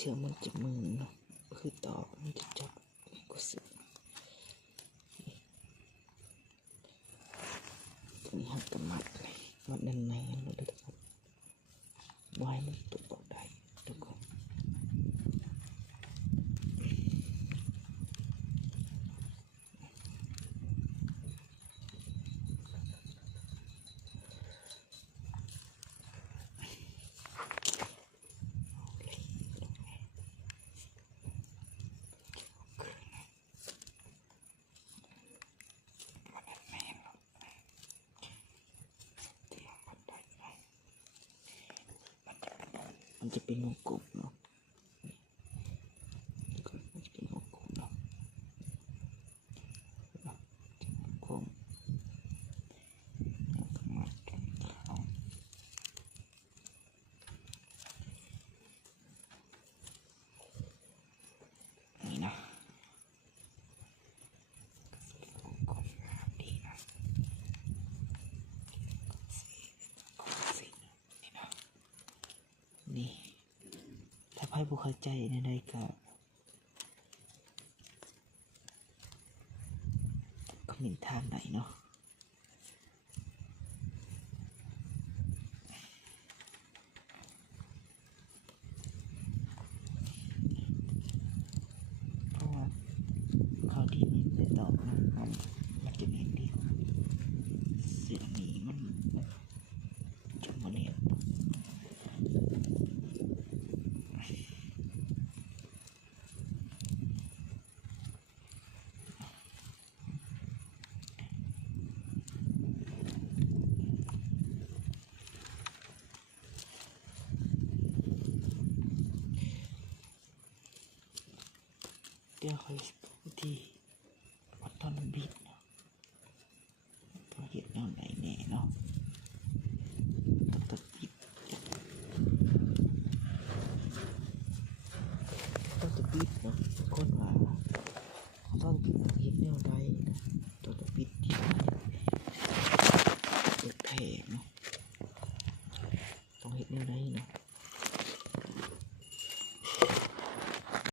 ชื่อมันจะมือเนาะคือต่อมันจะจับก็สึกนี่หักกระมัดเลยมัดในเราได้ทุกคนวายมันตุกออกได้ทุกคนมันจะเป็นวงกลมเนาะมันจะเป็นวงกลมเนาะวงกลมแล้วก็มัดกันเข้านี่นะวงกลมดีนะนี่ถ้าไพ่บุคคลใจในใดก็คอมเมนต์ทางไหนเนาะเพราะว่าเขาที่มีแต่ตอบนะมันจะเห็นดีกว่าเสียงนี้มันจะมาเรียนเดี๋ยวคอยที่วัดตอนบิดเนาะตัวเห็ดแนวไหนแน่เนาะตัวบิดตัวบิดเนาะคนว่าตัวบิดเห็ดแนวใดนะตัวบิดที่